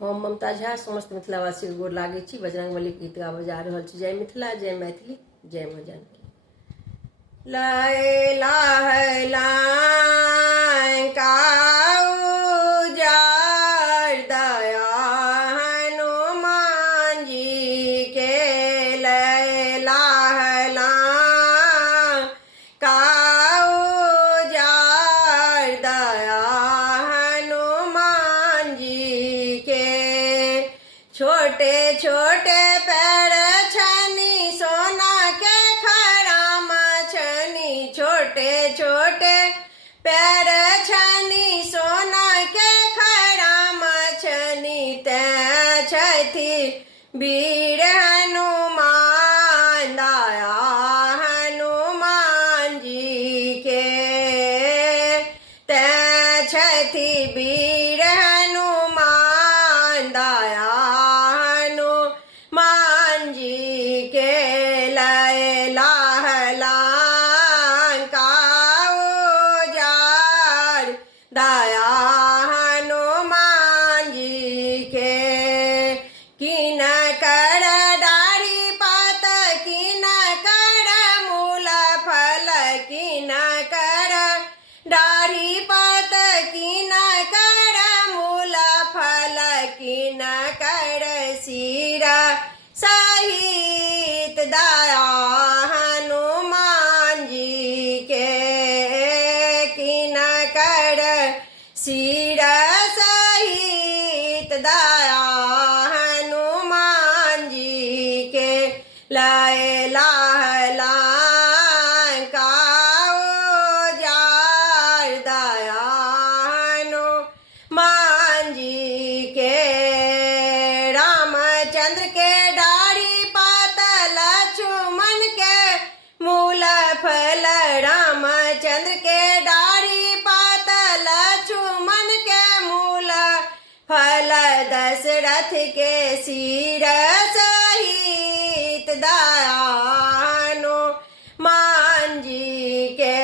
हम ममता झा समस्त मिथिलावासी के गोर लागे छी। बजरंगबली के गीत गाबऽ जा रहल छी। जय मिथिला, जय मैथिली, जय माँ जानकी। लैला दया हनुमान जी के, लैला दया हनुमान जी के। छोटे छोटे पैर छनी सोना के खराम छनी, छोटे छोटे पैर छनी सोना के खराम छनी, ते छथि वीर हनुमान दया हनुमान जी के, ते छथि वीर हनुमान दया हनुमान जी के। लैला दया हनुमान जी के। किन कर डारी पात, किन कर मूल फल, किन कर डारी पात, किन कर मूल फल, किन कर सिरा सहित दया हनुमान जी के, किन कर सिरा सहित दया हनुमान जी के। लैला दया हनुमान जी के। रामचंद्र के डारी पात, लक्ष्मण के मूल फल, रामचंद्र के डारी पात, लक्ष्मण के मूल फल, दशरथ के सिर सहित दया हनुमान जी के,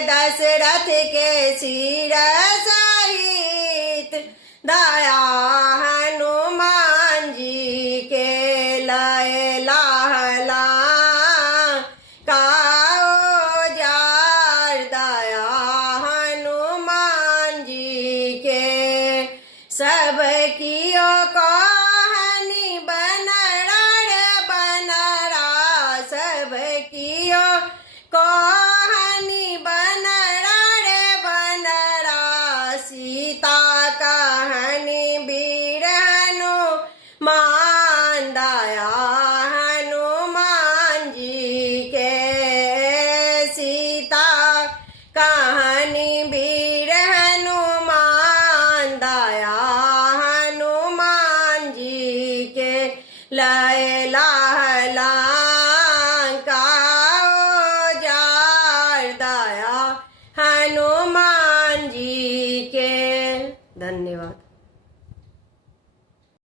दशरथ के सिर सहित दया हनुमान जी के। लैला दया हनुमान जी के। सब कियो कहानी बनरा रे बनरा, सब कियो कहानी बनरा रे बनरा, सीता कहानी वीर हनुमान दया हनुमान जी के, सीता कहानी वीर हनुमान दया हनुमान जी के। लैला दया हनुमान जी के। धन्यवाद।